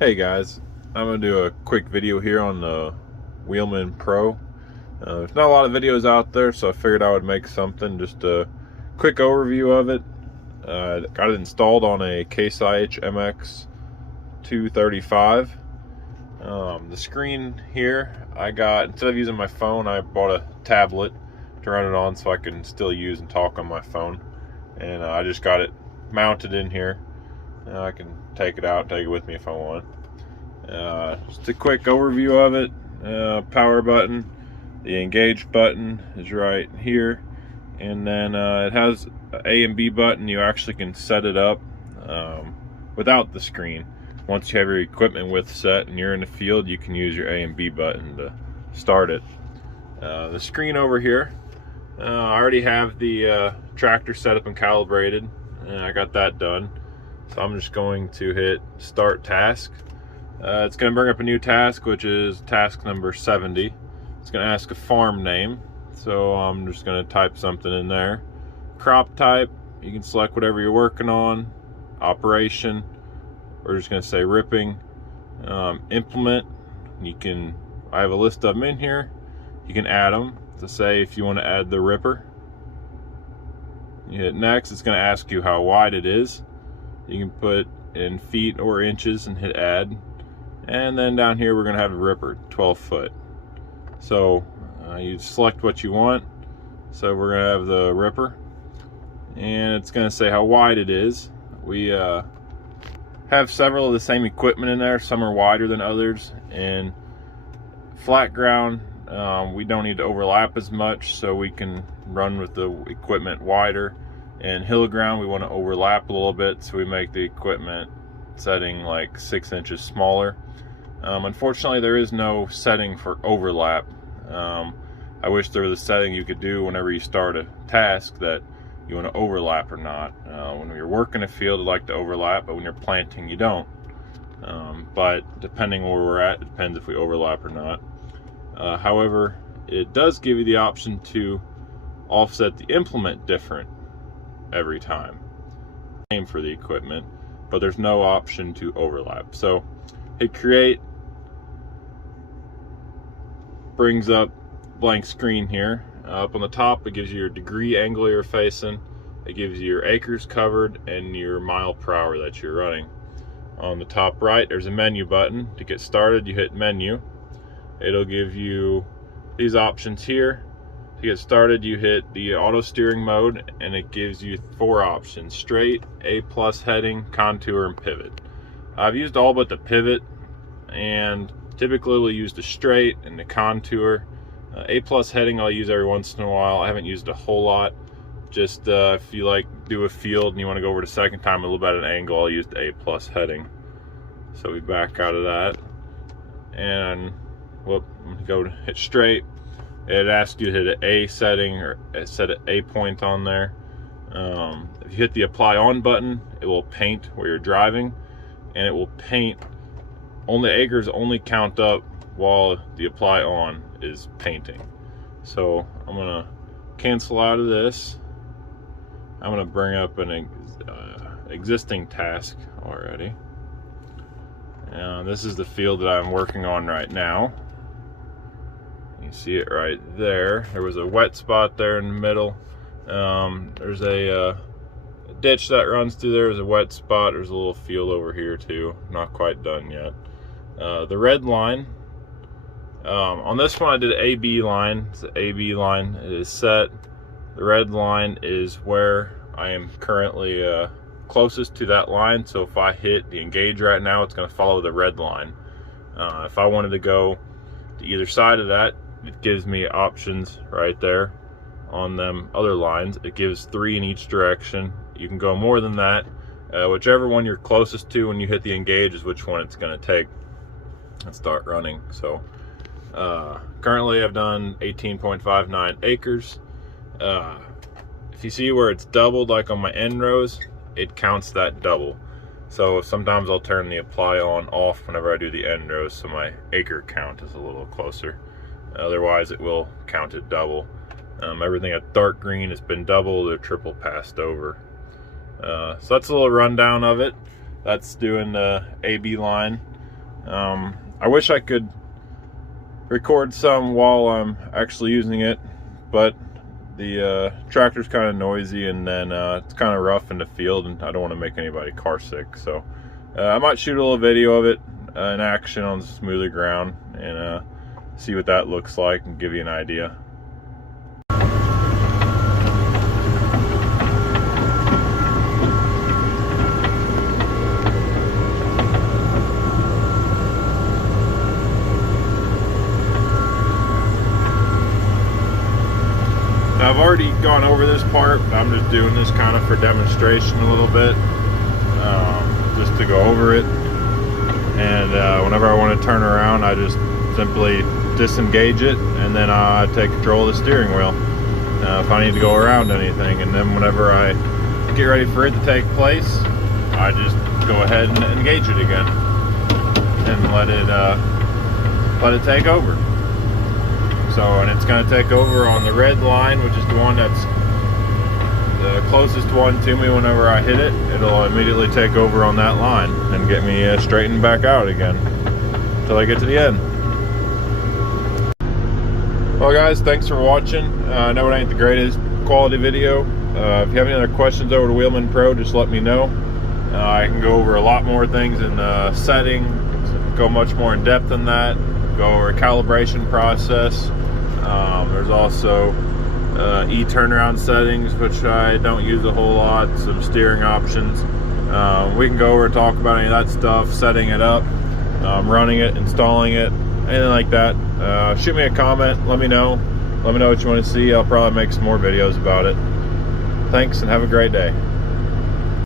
Hey guys, I'm going to do a quick video here on the Wheelman Pro. There's not a lot of videos out there, so I figured I would make something, just a quick overview of it. Got it installed on a Case IH MX 235. The screen here, instead of using my phone, I bought a tablet to run it on so I can still use and talk on my phone. And I just got it mounted in here. I can take it out, take it with me if I want. Just a quick overview of it. Power button, the engage button is right here, and then it has an A and B button. You actually can set it up without the screen. Once you have your equipment width set and you're in the field, you can use your A and B button to start it. The screen over here, I already have the tractor set up and calibrated, and I got that done. So I'm just going to hit start task. It's going to bring up a new task, which is task number 70. It's going to ask a farm name, so I'm just going to type something in there. Crop type, you can select whatever you're working on. Operation, we're just going to say ripping. Implement, I have a list of them in here. You can add them to say if you want to add the ripper. You hit next, it's going to ask you how wide it is. You can put in feet or inches and hit add. And then down here we're going to have a ripper, 12 foot. So you select what you want. So we're going to have the ripper. And it's going to say how wide it is. We have several of the same equipment in there. Some are wider than others. And flat ground, we don't need to overlap as much, so we can run with the equipment wider. And hill ground, we want to overlap a little bit, so we make the equipment setting like 6 inches smaller. Unfortunately, there is no setting for overlap. I wish there was a setting you could do whenever you start a task that you want to overlap or not. When you're working a field, I like to overlap, but when you're planting, you don't. But depending where we're at, it depends if we overlap or not. However, it does give you the option to offset the implement different every time. Same for the equipment, but there's no option to overlap. So hit create, brings up blank screen here. Up on the top, it gives you your degree angle you're facing, it gives you your acres covered and your mile per hour that you're running. On the top right, there's a menu button. To get started, you hit menu. It'll give you these options here. To get started, you hit the auto steering mode, and it gives you 4 options: straight, A+ heading, contour, and pivot. I've used all but the pivot, and typically we'll use the straight and the contour. A+ heading I'll use every once in a while. I haven't used a whole lot. Just if you like do a field and you want to go over the second time a little bit at an angle, I'll use the A+ heading. So we back out of that, and go to hit straight. It asks you to hit an A setting or set an A point on there. If you hit the apply on button, it will paint where you're driving, and it will paint only acres only count up while the apply on is painting. So I'm gonna cancel out of this. I'm gonna bring up an existing task already. And this is the field that I'm working on right now. You see it right there. There was a wet spot there in the middle. There's a ditch that runs through there. There's a wet spot. There's a little field over here too. Not quite done yet. The red line, on this one I did an AB line. So the AB line is set. The red line is where I am currently closest to that line. So if I hit the engage right now, it's going to follow the red line. If I wanted to go to either side of that, it gives me options right there on them other lines. It gives 3 in each direction. You can go more than that. Whichever one you're closest to when you hit the engage is which one it's going to take and start running. So currently I've done 18.59 acres. If you see where it's doubled, like on my end rows, it counts that double. So sometimes I'll turn the apply on off whenever I do the end rows, so my acre count is a little closer. Otherwise it will count it double. Everything at dark green has been doubled or triple passed over. So that's a little rundown of it. That's doing the AB line. I wish I could record some while I'm actually using it, but the tractor's kind of noisy, and then it's kind of rough in the field, and I don't want to make anybody car sick. So I might shoot a little video of it in action on smoother ground and see what that looks like and give you an idea. I've already gone over this part, but I'm just doing this kind of for demonstration a little bit, just to go over it. And whenever I want to turn around, I just simply disengage it, and then I take control of the steering wheel if I need to go around anything. And then whenever I get ready for it to take place, I just go ahead and engage it again and let it take over. So, and it's going to take over on the red line, which is the one that's the closest one to me. Whenever I hit it, it'll immediately take over on that line and get me straightened back out again until I get to the end. Well guys, thanks for watching. I know it ain't the greatest quality video. If you have any other questions over to Wheelman Pro, just let me know. I can go over a lot more things in settings, go much more in depth than that, go over a calibration process. There's also e-turnaround settings, which I don't use a whole lot, some steering options. We can go over and talk about any of that stuff, setting it up, running it, installing it, anything like that. Shoot me a comment, let me know what you want to see. I'll probably make some more videos about it. Thanks, and have a great day.